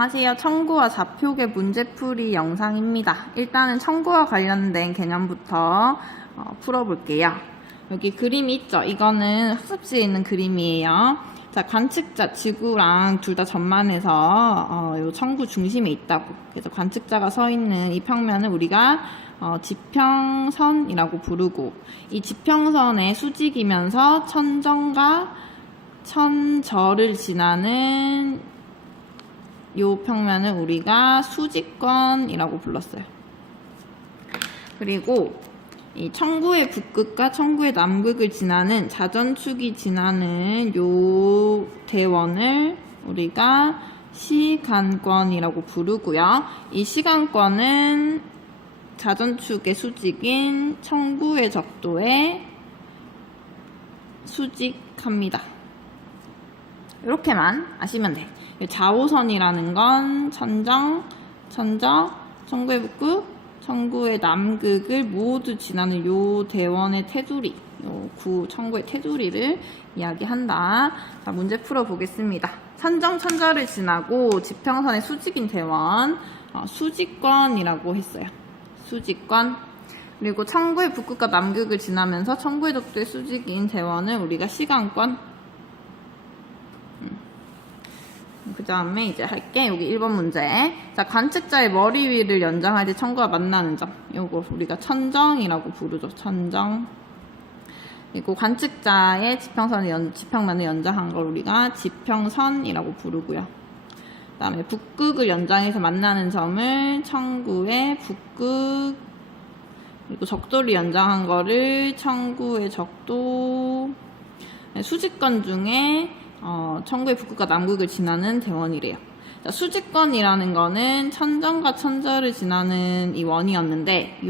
안녕하세요. 청구와 좌표계 문제풀이 영상입니다. 일단은 청구와 관련된 개념부터 풀어볼게요. 여기 그림이 있죠? 이거는 학습지에 있는 그림이에요. 자, 관측자 지구랑 둘 다 전만해서 요 청구 중심에 있다고. 그래서 관측자가 서 있는 이 평면을 우리가 지평선이라고 부르고, 이 지평선의 수직이면서 천정과 천절을 지나는 요 평면을 우리가 수직권이라고 불렀어요. 그리고 이 청구의 북극과 청구의 남극을 지나는 자전축이 지나는 요 대원을 우리가 시간권이라고 부르고요. 이 시간권은 자전축의 수직인 청구의 적도에 수직합니다. 이렇게만 아시면 돼. 좌우선이라는 건 천정, 천저, 청구의 북극, 청구의 남극을 모두 지나는 요 대원의 테두리, 요 청구의 테두리를 이야기한다. 자, 문제 풀어보겠습니다. 천정, 천저를 지나고 지평선의 수직인 대원, 수직권이라고 했어요. 수직권. 그리고 청구의 북극과 남극을 지나면서 청구의 적도의 수직인 대원을 우리가 시간권. 그 다음에 이제 할게. 여기 1번 문제. 자, 관측자의 머리 위를 연장할 때 청구가 만나는 점. 요거 우리가 천정이라고 부르죠. 천정. 그리고 관측자의 지평면을 연장한 걸 우리가 지평선이라고 부르고요. 그 다음에 북극을 연장해서 만나는 점을 청구의 북극. 그리고 적도를 연장한 거를 청구의 적도. 수직권 중에 청구의 북극과 남극을 지나는 대원이래요. 자, 수직권이라는 거는 천정과 천저를 지나는 이 원이었는데,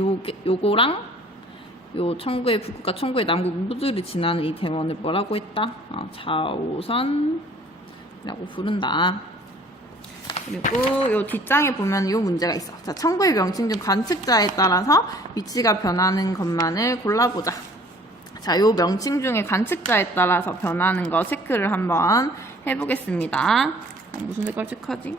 요거랑 요 청구의 북극과 청구의 남극 모두를 지나는 이 대원을 뭐라고 했다? 좌우선이라고 부른다. 그리고 요 뒷장에 보면 요 문제가 있어. 자, 청구의 명칭 중 관측자에 따라서 위치가 변하는 것만을 골라보자. 자, 요 명칭 중에 관측자에 따라서 변하는 거 체크를 한번 해보겠습니다. 무슨 색깔 체크하지?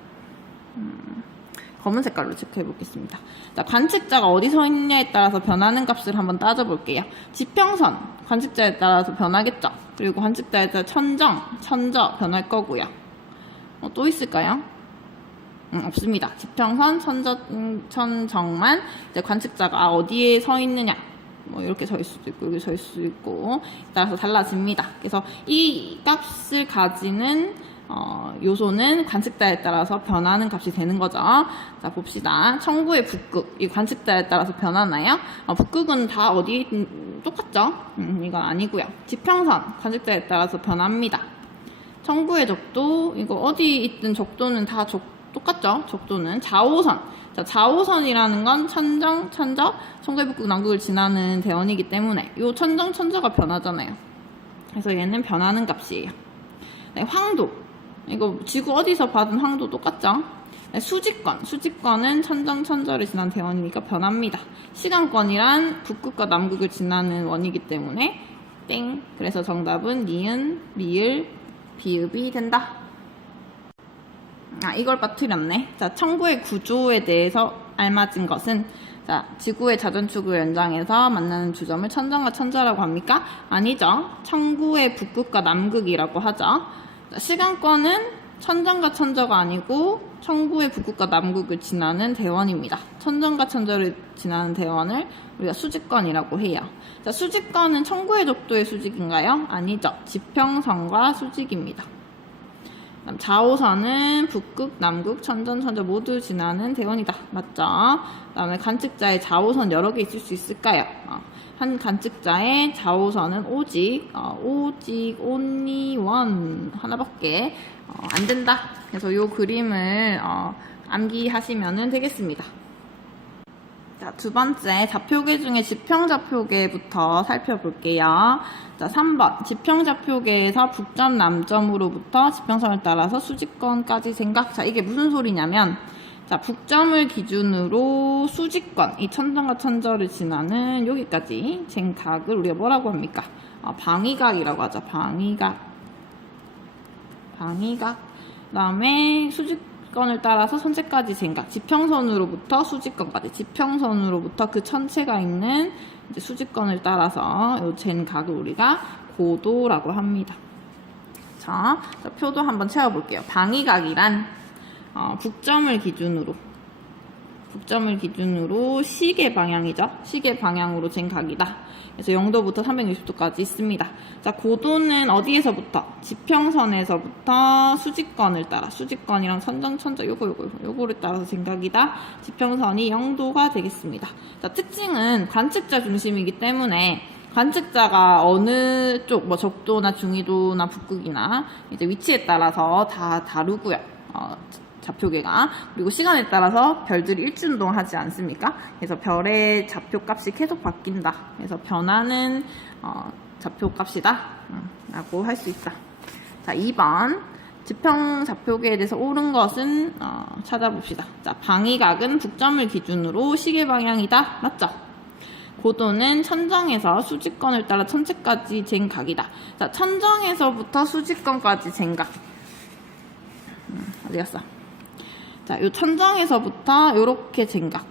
검은 색깔로 체크해 보겠습니다. 자, 관측자가 어디 서 있느냐에 따라서 변하는 값을 한번 따져볼게요. 지평선, 관측자에 따라서 변하겠죠? 그리고 관측자에 따라 천정, 천저 변할 거고요. 또 있을까요? 없습니다. 지평선, 천정만 이제 관측자가 어디에 서 있느냐, 이렇게 서 있을 수도 있고 여기 서 있을 수도 있고 따라서 달라집니다. 그래서 이 값을 가지는 요소는 관측자에 따라서 변하는 값이 되는 거죠. 자, 봅시다. 청구의 북극, 이 관측자에 따라서 변하나요? 북극은 다 어디 똑같죠? 이건 아니고요. 지평선, 관측자에 따라서 변합니다. 청구의 적도, 이거 어디 있든 적도는 다 똑같죠? 적도는 좌우선. 자, 좌우선이라는 건 천정, 천저, 청구의 북극, 남극을 지나는 대원이기 때문에 요 천정, 천저가 변하잖아요. 그래서 얘는 변하는 값이에요. 네, 황도. 이거 지구 어디서 받은 황도 똑같죠? 네, 수직권. 수직권은 천정, 천저를 지난 대원이니까 변합니다. 시간권이란 북극과 남극을 지나는 원이기 때문에 땡. 그래서 정답은 니은, 리을, 비읍이 된다. 이걸 빠뜨렸네. 자, 청구의 구조에 대해서 알맞은 것은, 자, 지구의 자전축을 연장해서 만나는 주점을 천정과 천저라고 합니까? 아니죠. 청구의 북극과 남극이라고 하죠. 자, 시간권은 천정과 천저가 아니고 청구의 북극과 남극을 지나는 대원입니다. 천정과 천저를 지나는 대원을 우리가 수직권이라고 해요. 자, 수직권은 청구의 적도의 수직인가요? 아니죠. 지평선과 수직입니다. 좌우선은 북극, 남극, 천전, 천저 모두 지나는 대원이다. 맞죠? 그 다음에 관측자의 좌우선 여러 개 있을 수 있을까요? 한 관측자의 좌우선은 오직 only one 하나밖에 안 된다. 그래서 이 그림을 암기하시면 되겠습니다. 자, 두 번째 좌표계 중에 지평좌표계부터 살펴볼게요. 자, 3번 지평좌표계에서 북점, 남점으로부터 지평선을 따라서 수직권까지 생각. 자, 이게 무슨 소리냐면, 자, 북점을 기준으로 수직권, 이 천정과 천저를 지나는 여기까지 잰 각을 우리가 뭐라고 합니까? 방위각이라고 하죠. 방위각. 그 다음에 수직건을 따라서 선체까지 쟁각. 지평선으로부터 수직건까지. 지평선으로부터 그 천체가 있는 이제 수직건을 따라서 요 쟁각을 우리가 고도라고 합니다. 자, 표도 한번 채워볼게요. 방위각이란 북점을 기준으로 시계 방향이죠. 시계 방향으로 잰 각이다. 그래서 0도부터 360도까지 있습니다. 자, 고도는 어디에서부터? 지평선에서부터 수직건을 따라, 수직건이랑 선정천적 요거를 따라서 잰 각이다. 지평선이 0도가 되겠습니다. 자, 특징은 관측자 중심이기 때문에 관측자가 어느 쪽, 뭐 적도나 중위도나 북극이나 이제 위치에 따라서 다 다르고요. 좌표계가. 그리고 시간에 따라서 별들이 일주운동하지 않습니까? 그래서 별의 좌표값이 계속 바뀐다. 그래서 변하는 좌표값이다 라고 할 수 있다. 자, 2번 지평 좌표계에 대해서 옳은 것은 찾아봅시다. 자, 방위각은 북점을 기준으로 시계 방향이다. 맞죠? 고도는 천정에서 수직건을 따라 천체까지 잰 각이다. 자, 천정에서부터 수직건까지 잰 각. 어디 갔어? 자, 요 천정에서부터 요렇게 잰 각.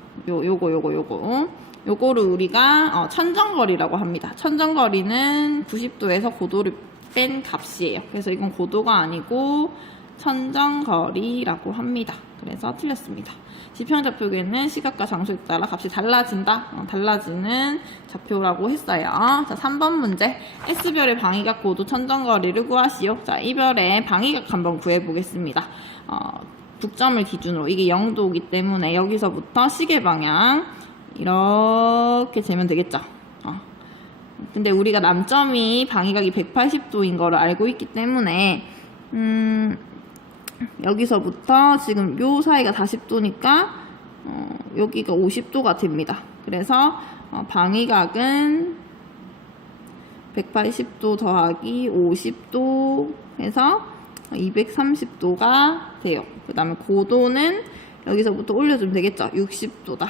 요거를 우리가 천정거리라고 합니다. 천정거리는 90도에서 고도를 뺀 값이에요. 그래서 이건 고도가 아니고 천정거리라고 합니다. 그래서 틀렸습니다. 지평좌표계는 시각과 장소에 따라 값이 달라진다. 달라지는 좌표라고 했어요. 자, 3번 문제. S별의 방위각 고도 천정거리를 구하시오. 자, 이 별의 방위각 한번 구해보겠습니다. 북점을 기준으로 이게 0도이기 때문에 여기서부터 시계 방향 이렇게 재면 되겠죠. 근데 우리가 남점이 방위각이 180도인 거를 알고 있기 때문에 여기서부터 지금 요 사이가 40도니까 여기가 50도가 됩니다. 그래서 방위각은 180도 더하기 50도 해서 230도가 돼요. 그 다음에 고도는 여기서부터 올려주면 되겠죠. 60도다.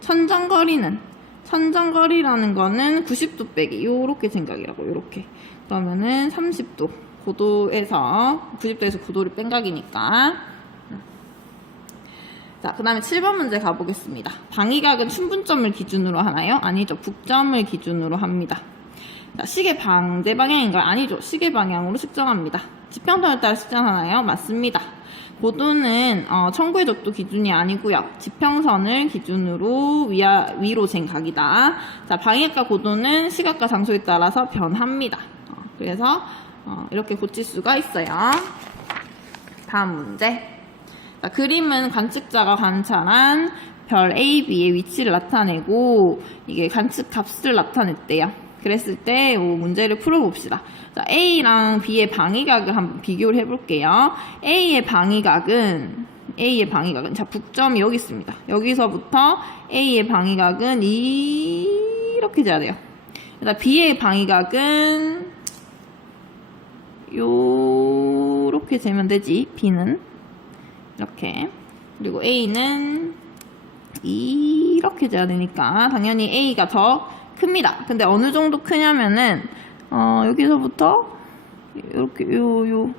천정거리라는 거는 90도 빼기 요렇게 생각이라고 요렇게. 그러면은 30도 고도에서 90도에서 고도를 뺀 각이니까. 자, 그 다음에 7번 문제 가보겠습니다. 방위각은 춘분점을 기준으로 하나요? 아니죠. 북점을 기준으로 합니다. 자, 시계 반대 방향인가요? 아니죠. 시계 방향으로 측정합니다. 지평선을 따라 측정하나요? 맞습니다. 고도는 청구의 적도 기준이 아니고요. 지평선을 기준으로 위로 잰 각이다. 자, 방위각과 고도는 시각과 장소에 따라서 변합니다. 그래서 이렇게 고칠 수가 있어요. 다음 문제. 자, 그림은 관측자가 관찰한 별 A, B의 위치를 나타내고 이게 관측 값을 나타냈대요. 그랬을 때 문제를 풀어봅시다. 자, A랑 B의 방위각을 한번 비교를 해볼게요. A의 방위각은 자, 북점이 여기 있습니다. 여기서부터 A의 방위각은 이렇게 재야 돼요. 그다음 B의 방위각은 요렇게 재면 되지. B는 이렇게. 그리고 A는 이렇게 재야 되니까 당연히 A가 더 큽니다. 근데 어느 정도 크냐면은 여기서부터 이렇게 요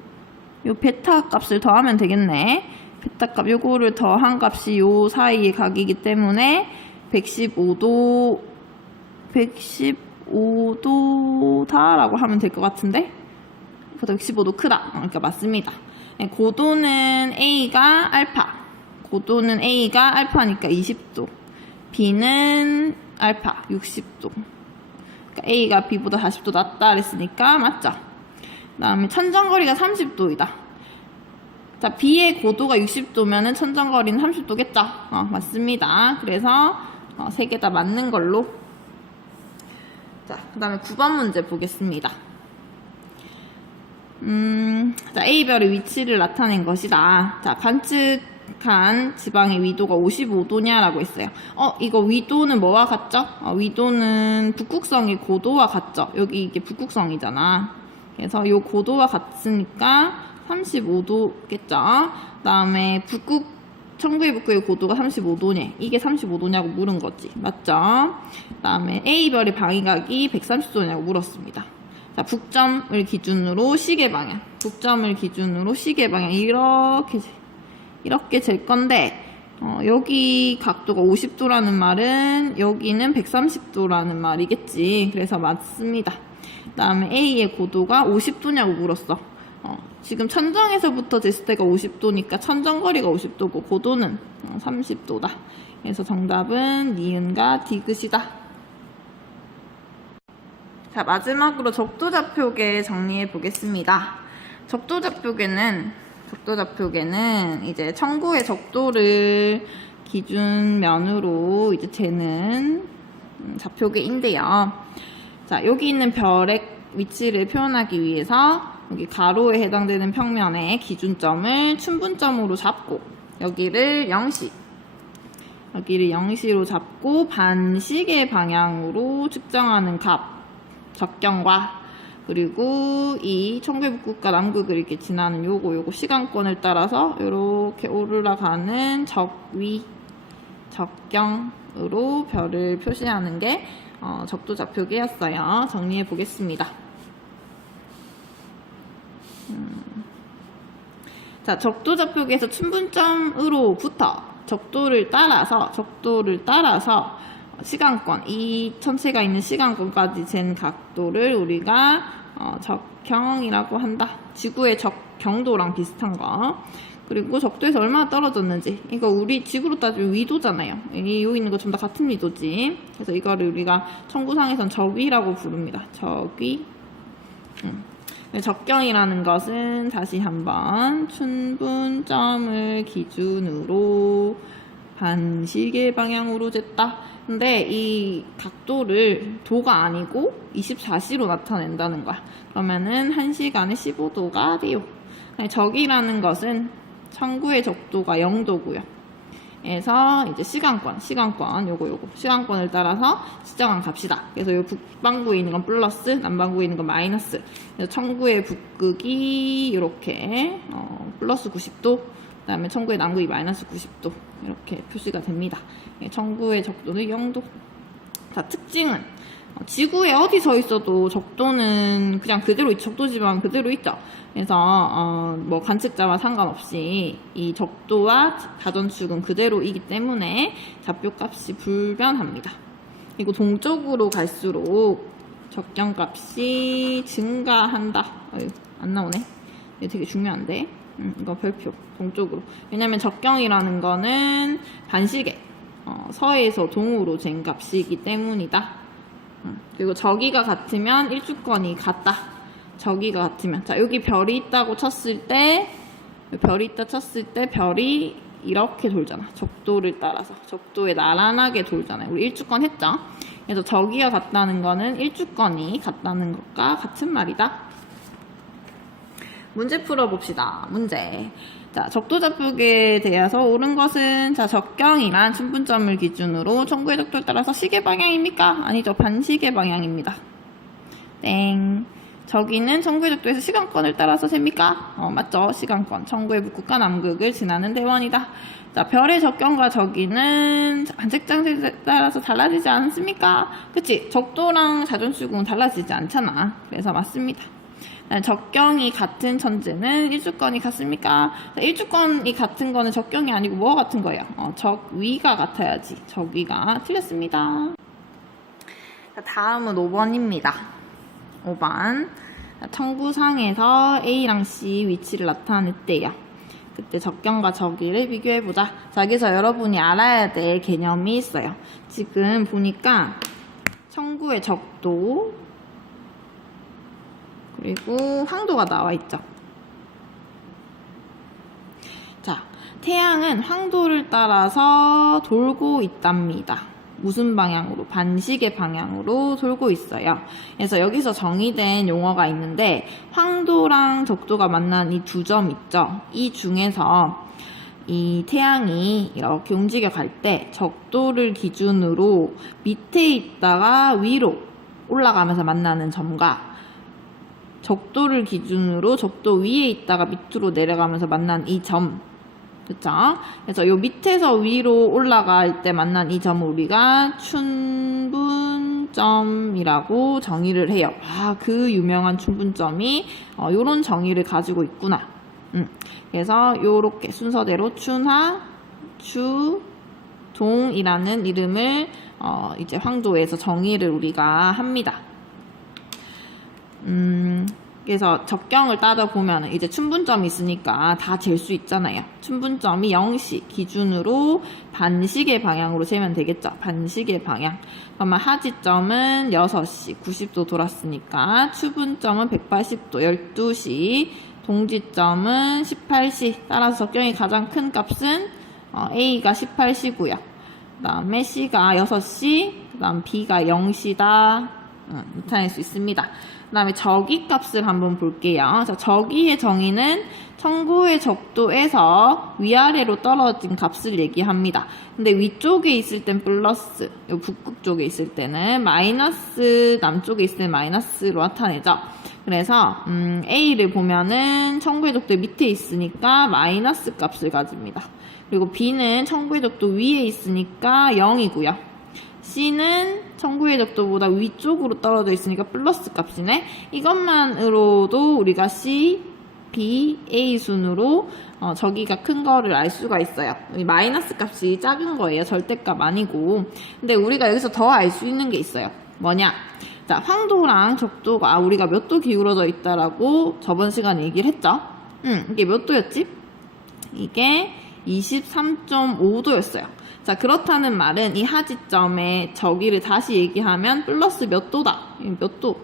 베타 값을 더하면 되겠네. 베타 값 요거를 더한 값이 요 사이의 각이기 때문에 115도다라고 하면 될 것 같은데. 보다 115도 크다. 그러니까 맞습니다. 고도는 A가 알파니까 20도. B는 알파 60도. 그러니까 A가 B보다 40도 낮다 그랬으니까 맞죠? 그 다음에 천정거리가 30도이다. 자, B의 고도가 60도면은 천정거리는 30도겠죠? 맞습니다. 그래서 세 개 다 맞는 걸로. 자, 그 다음에 9번 문제 보겠습니다. 자, A별의 위치를 나타낸 것이다. 자, 관측한 지방의 위도가 55도냐라고 했어요. 이거 위도는 뭐와 같죠? 위도는 북극성의 고도와 같죠? 여기 이게 북극성이잖아. 그래서 요 고도와 같으니까 35도겠죠? 그 다음에 천구의 북극의 고도가 35도냐? 이게 35도냐고 물은 거지. 맞죠? 그 다음에 A별의 방위각이 130도냐고 물었습니다. 자, 북점을 기준으로 시계 방향 이렇게 이렇게 잴 건데 여기 각도가 50도라는 말은 여기는 130도라는 말이겠지. 그래서 맞습니다. 그 다음에 A의 고도가 50도냐고 물었어. 지금 천정에서부터 쟀을 때가 50도니까 천정거리가 50도고 고도는 30도다. 그래서 정답은 니은과 디귿이다. 자, 마지막으로 적도좌표계 정리해 보겠습니다. 적도좌표계는 이제 청구의 적도를 기준면으로 이제 재는 좌표계인데요. 자, 여기 있는 별의 위치를 표현하기 위해서 여기 가로에 해당되는 평면의 기준점을 춘분점으로 잡고 여기를 0시로 잡고 반시계 방향으로 측정하는 값 적경과 그리고 이 청구의 북극과 남극을 이렇게 지나는 요거 시간권을 따라서 이렇게 오르락가는 적위 적경으로 별을 표시하는 게 적도좌표계였어요. 정리해 보겠습니다. 자, 적도좌표계에서 춘분점으로부터 적도를 따라서 시간권, 이 전체가 있는 시간권까지 잰 각도를 우리가 적경이라고 한다. 지구의 적경도랑 비슷한 거. 그리고 적도에서 얼마나 떨어졌는지, 이거 우리 지구로 따지면 위도잖아요. 여기 있는 거 전부 다 같은 위도지. 그래서 이거를 우리가 청구상에선 적위라고 부릅니다. 적위. 적경이라는 것은 다시 한번 춘분점을 기준으로 반시계 방향으로 쟀다. 근데 이 각도를 도가 아니고 24시로 나타낸다는 거야. 그러면은 1시간에 15도가 돼요. 적이라는 것은 청구의 적도가 0도고요. 그래서 이제 시간권 요거 시간권을 따라서 지정한 값이다. 그래서 요 북반구에 있는 건 플러스, 남반구에 있는 건 마이너스. 그래서 청구의 북극이 이렇게 플러스 90도, 그 다음에 청구의 남극이 마이너스 90도 이렇게 표시가 됩니다. 청구의 적도는 0도. 자, 특징은 지구에 어디 서 있어도 적도는 그냥 그대로 있죠. 적도지방 그대로 있죠. 그래서 뭐 관측자와 상관없이 이 적도와 가전축은 그대로이기 때문에 좌표값이 불변합니다. 그리고 동쪽으로 갈수록 적경값이 증가한다. 안 나오네. 이거 되게 중요한데. 이거 별표. 동쪽으로. 왜냐면 적경이라는 거는 반시계. 서에서 동으로 잰 값이기 때문이다. 그리고 저기가 같으면 일주권이 같다. 저기가 같으면. 자, 여기 별이 있다고 쳤을 때, 별이 이렇게 돌잖아. 적도를 따라서. 적도에 나란하게 돌잖아요. 우리 일주권 했죠? 그래서 저기가 같다는 거는 일주권이 같다는 것과 같은 말이다. 문제 풀어봅시다. 문제. 자, 적도좌표계에 대해서 옳은 것은, 자, 적경이란 춘분점을 기준으로 청구의 적도를 따라서 시계 방향입니까? 아니죠. 반시계 방향입니다. 땡. 저기는 청구의 적도에서 시간권을 따라서 셉니까? 맞죠. 시간권. 청구의 북극과 남극을 지나는 대원이다. 자, 별의 적경과 저기는 관측장에 따라서 달라지지 않습니까? 그치? 적도랑 자전축은 달라지지 않잖아. 그래서 맞습니다. 적경이 같은 천체는 일주권이 같습니까? 일주권이 같은 거는 적경이 아니고 뭐가 같은 거예요? 적위가 같아야지. 적위가 틀렸습니다. 자, 다음은 5번입니다. 5번. 청구상에서 A랑 C 위치를 나타냈대요. 그때 적경과 적위를 비교해보자. 자, 여기서 여러분이 알아야 될 개념이 있어요. 지금 보니까 청구의 적도 그리고 황도가 나와 있죠. 자, 태양은 황도를 따라서 돌고 있답니다. 무슨 방향으로? 반시계 방향으로 돌고 있어요. 그래서 여기서 정의된 용어가 있는데 황도랑 적도가 만난 이 두 점 있죠. 이 중에서 이 태양이 이렇게 움직여 갈 때 적도를 기준으로 밑에 있다가 위로 올라가면서 만나는 점과 적도를 기준으로 적도 위에 있다가 밑으로 내려가면서 만난 이 점. 그쵸? 그래서 요 밑에서 위로 올라갈 때 만난 이 점을 우리가 춘분점이라고 정의를 해요. 아, 그 유명한 춘분점이 요런 정의를 가지고 있구나. 그래서 요렇게 순서대로 춘하, 추, 동이라는 이름을 이제 황도에서 정의를 우리가 합니다. 그래서 적경을 따져보면 이제 춘분점이 있으니까 다 잴 수 있잖아요. 춘분점이 0시 기준으로 반시계 방향으로 재면 되겠죠. 반시계 방향. 그러면 하지점은 6시 90도 돌았으니까 추분점은 180도 12시, 동지점은 18시. 따라서 적경이 가장 큰 값은 A가 18시고요. 그 다음에 C가 6시, 그 다음 B가 0시다. 나타낼 수 있습니다. 그 다음에 저기 값을 한번 볼게요. 자, 저기의 정의는 청구의 적도에서 위아래로 떨어진 값을 얘기합니다. 근데 위쪽에 있을 땐 플러스, 북극 쪽에 있을 때는 마이너스, 남쪽에 있을 때는 마이너스로 나타내죠. 그래서 A를 보면은 청구의 적도 밑에 있으니까 마이너스 값을 가집니다. 그리고 B는 청구의 적도 위에 있으니까 0이고요. C는 청구의 적도보다 위쪽으로 떨어져 있으니까 플러스 값이네. 이것만으로도 우리가 C, B, A 순으로 저기가 큰 거를 알 수가 있어요. 마이너스 값이 작은 거예요. 절대값 아니고. 근데 우리가 여기서 더 알 수 있는 게 있어요. 뭐냐? 자, 황도랑 적도가 우리가 몇 도 기울어져 있다라고 저번 시간에 얘기를 했죠. 이게 몇 도였지? 이게 23.5도였어요. 자, 그렇다는 말은 이 하지점의 저기를 다시 얘기하면 플러스 몇 도다. 몇 도?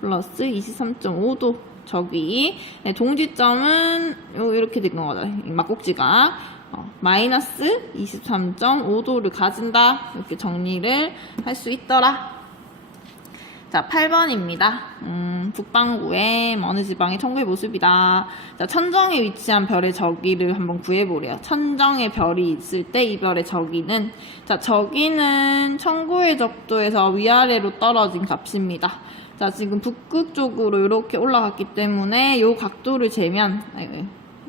플러스 23.5도 저기. 네, 동지점은 이렇게 된 거죠. 막꼭지가 마이너스 23.5도를 가진다. 이렇게 정리를 할 수 있더라. 자, 8번입니다. 북반구의 어느 지방의 청구의 모습이다. 자, 천정에 위치한 별의 저기를 한번 구해보래요. 천정에 별이 있을 때 이 별의 저기는, 자, 저기는 청구의 적도에서 위아래로 떨어진 값입니다. 자, 지금 북극 쪽으로 이렇게 올라갔기 때문에 요 각도를 재면,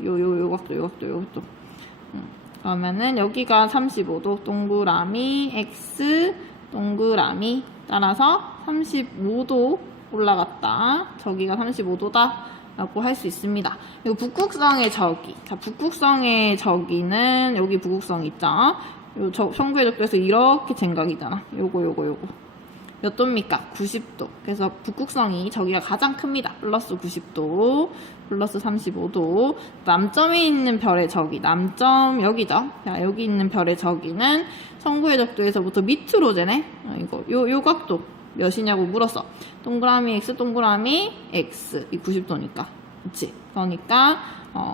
요 각도. 그러면은 여기가 35도, 동그라미, X, 동그라미, 따라서 35도 올라갔다. 저기가 35도다. 라고 할 수 있습니다. 그리고 북극성의 저기. 자, 북극성의 저기는 여기 북극성 있죠? 요 청구의 적도에서 이렇게 쟁각이잖아. 요거. 몇 도입니까? 90도. 그래서 북극성이 저기가 가장 큽니다. 플러스 90도, 플러스 35도. 남점에 있는 별의 저기, 남점 여기죠. 자, 여기 있는 별의 저기는 청구의 적도에서부터 밑으로 재네. 요 각도 몇이냐고 물었어. 동그라미 X, 동그라미 X. 이 90도니까. 그치? 그러니까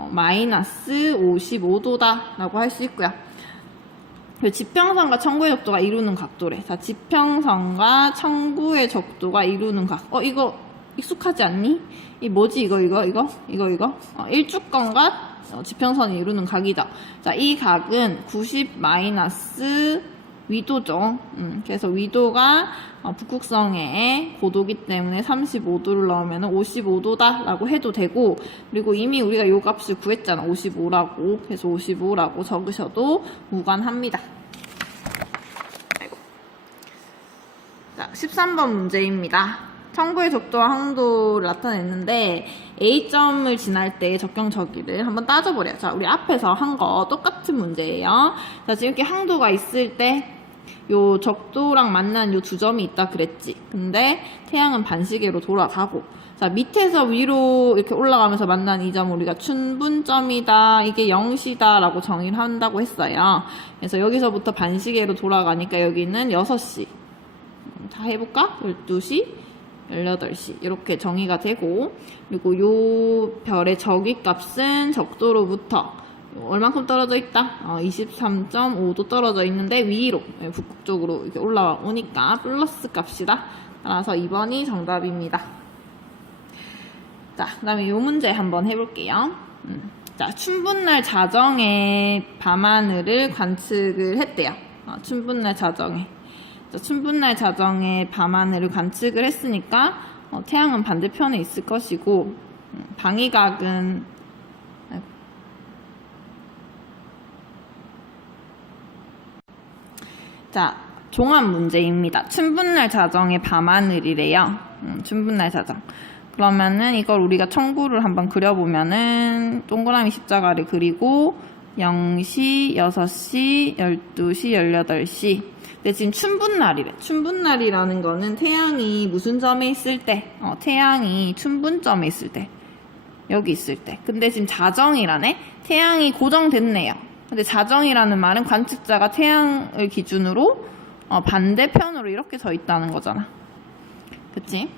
마이너스 55도다 라고 할 수 있고요. 지평선과 청구의 적도가 이루는 각도래. 자, 지평선과 청구의 적도가 이루는 각. 이거 익숙하지 않니? 이 뭐지? 이거. 일주권과 지평선이 이루는 각이죠. 자, 이 각은 90 마이너스 위도죠. 그래서 위도가 북극성의 고도기 때문에 35도를 넣으면 55도다 라고 해도 되고, 그리고 이미 우리가 요 값을 구했잖아. 55라고. 그래서 55라고 적으셔도 무관합니다. 자, 13번 문제입니다. 청구의 적도와 황도를 나타냈는데 A점을 지날 때 적경 저기를 한번 따져보래요. 자, 우리 앞에서 한 거 똑같은 문제예요. 자, 지금 이렇게 황도가 있을 때 요 적도랑 만난 요 두 점이 있다 그랬지. 근데 태양은 반시계로 돌아가고, 자, 밑에서 위로 이렇게 올라가면서 만난 이 점을 우리가 춘분점이다, 이게 0시다 라고 정의를 한다고 했어요. 그래서 여기서부터 반시계로 돌아가니까 여기는 6시. 다 해볼까? 12시, 18시 이렇게 정의가 되고, 그리고 요 별의 저기 값은 적도로부터 얼만큼 떨어져 있다? 23.5도 떨어져 있는데 위로, 북극 쪽으로 이렇게 올라오니까 플러스 값이다. 따라서 2번이 정답입니다. 자, 그 다음에 요 문제 한번 해볼게요. 자, 춘분날 자정에 밤하늘을 관측을 했대요. 춘분날 자정에. 자, 춘분날 자정에 밤하늘을 관측을 했으니까 태양은 반대편에 있을 것이고, 방위각은 자, 종합 문제입니다. 춘분날 자정의 밤하늘이래요. 춘분날 자정. 그러면은 이걸 우리가 청구를 한번 그려보면은 동그라미 십자가를 그리고 0시, 6시, 12시, 18시. 근데 지금 춘분날이래. 춘분날이라는 거는 태양이 무슨 점에 있을 때? 태양이 춘분점에 있을 때. 여기 있을 때. 근데 지금 자정이라네? 태양이 고정됐네요. 근데 자정이라는 말은 관측자가 태양을 기준으로 반대편으로 이렇게 서 있다는 거잖아. 그치?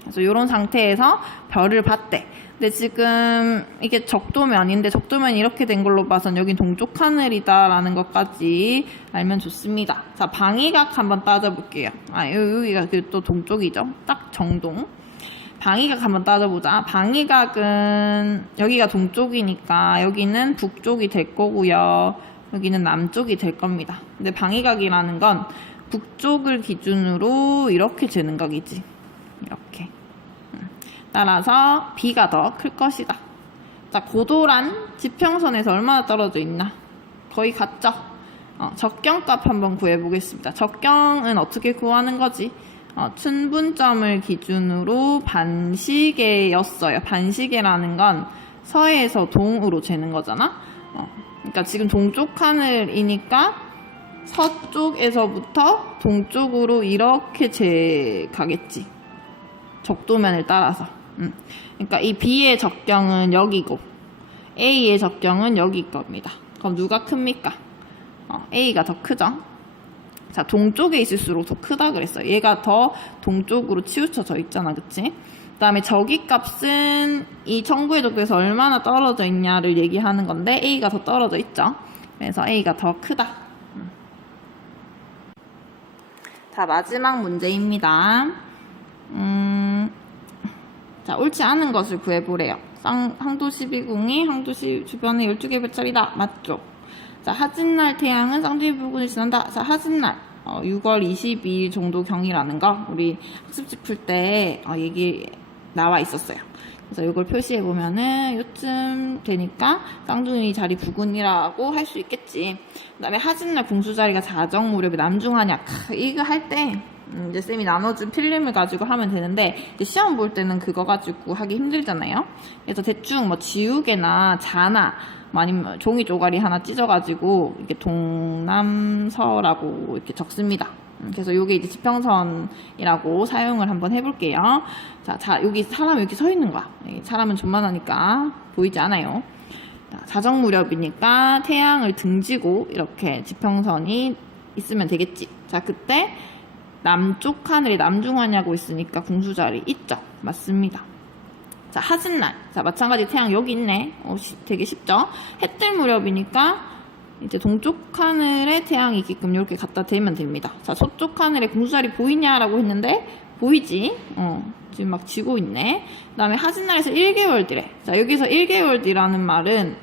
그래서 이런 상태에서 별을 봤대. 근데 지금 이게 적도면인데 적도면이 이렇게 된 걸로 봐선 여긴 동쪽 하늘이다라는 것까지 알면 좋습니다. 자, 방위각 한번 따져볼게요. 여기가 또 동쪽이죠. 딱 정동. 방위각 한번 따져보자. 방위각은 여기가 동쪽이니까 여기는 북쪽이 될 거고요. 여기는 남쪽이 될 겁니다. 근데 방위각이라는 건 북쪽을 기준으로 이렇게 재는 각이지. 이렇게. 따라서 B가 더 클 것이다. 자, 고도란 지평선에서 얼마나 떨어져 있나? 거의 같죠? 적경값 한번 구해보겠습니다. 적경은 어떻게 구하는 거지? 춘분점을 기준으로 반시계였어요. 반시계라는 건 서에서 동으로 재는 거잖아? 그러니까 지금 동쪽 하늘이니까 서쪽에서부터 동쪽으로 이렇게 재가겠지. 적도면을 따라서. 그러니까 이 B의 적경은 여기고 A의 적경은 여기 겁니다. 그럼 누가 큽니까? A가 더 크죠? 자, 동쪽에 있을수록 더 크다 그랬어요. 얘가 더 동쪽으로 치우쳐져 있잖아. 그치? 그 다음에 저기 값은 이 청구의 적도에서 얼마나 떨어져 있냐를 얘기하는 건데 A가 더 떨어져 있죠. 그래서 A가 더 크다. 자, 마지막 문제입니다. 자, 옳지 않은 것을 구해보래요. 항도 12궁이 항도 주변에 12개 별자리다. 맞죠? 자, 하진날 태양은 쌍둥이 부근을 지난다. 자, 하진날 6월 22일 정도 경이라는 거 우리 학습지 풀 때 얘기 나와 있었어요. 그래서 이걸 표시해보면은 요쯤 되니까 쌍둥이 자리 부근이라고 할 수 있겠지. 그 다음에 하진날 공수 자리가 자정 무렵에 남중한약. 이거 할 때 이제 쌤이 나눠준 필름을 가지고 하면 되는데 이제 시험 볼 때는 그거 가지고 하기 힘들잖아요. 그래서 대충 뭐 지우개나 자나 아니면 종이 조가리 하나 찢어가지고 이렇게 동남서라고 이렇게 적습니다. 그래서 이게 이제 지평선이라고 사용을 한번 해볼게요. 자, 여기 사람이 이렇게 서 있는 거야. 사람은 존만하니까 보이지 않아요. 자정 무렵이니까 태양을 등지고 이렇게 지평선이 있으면 되겠지. 자, 그때 남쪽 하늘에 남중하냐고 있으니까 궁수자리 있죠? 맞습니다. 자, 하진날. 자, 마찬가지 태양 여기 있네. 되게 쉽죠? 해 뜰 무렵이니까 이제 동쪽 하늘에 태양이 있게끔 이렇게 갖다 대면 됩니다. 자, 서쪽 하늘에 궁수자리 보이냐라고 했는데 보이지? 지금 막 지고 있네. 그 다음에 하진날에서 1개월 뒤래. 자, 여기서 1개월 뒤라는 말은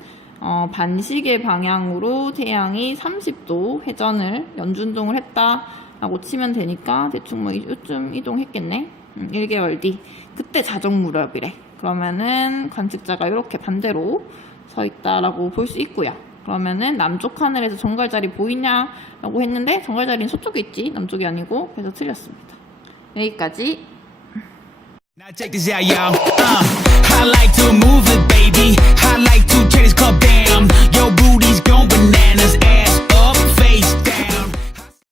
반시계 방향으로 태양이 30도 회전을 연준동을 했다라고 치면 되니까 대충 뭐 요쯤 이동했겠네. 1개월 뒤. 그때 자정 무렵이래. 그러면은 관측자가 이렇게 반대로 서 있다라고 볼 수 있고요. 그러면은 남쪽 하늘에서 정갈자리 보이냐라고 했는데 정갈자리는 서쪽에 있지 남쪽이 아니고. 그래서 틀렸습니다. 여기까지. Now check this out, y'all. I like to move it, baby. I like to tear this club down. Your booty's going bananas, ass up, face down.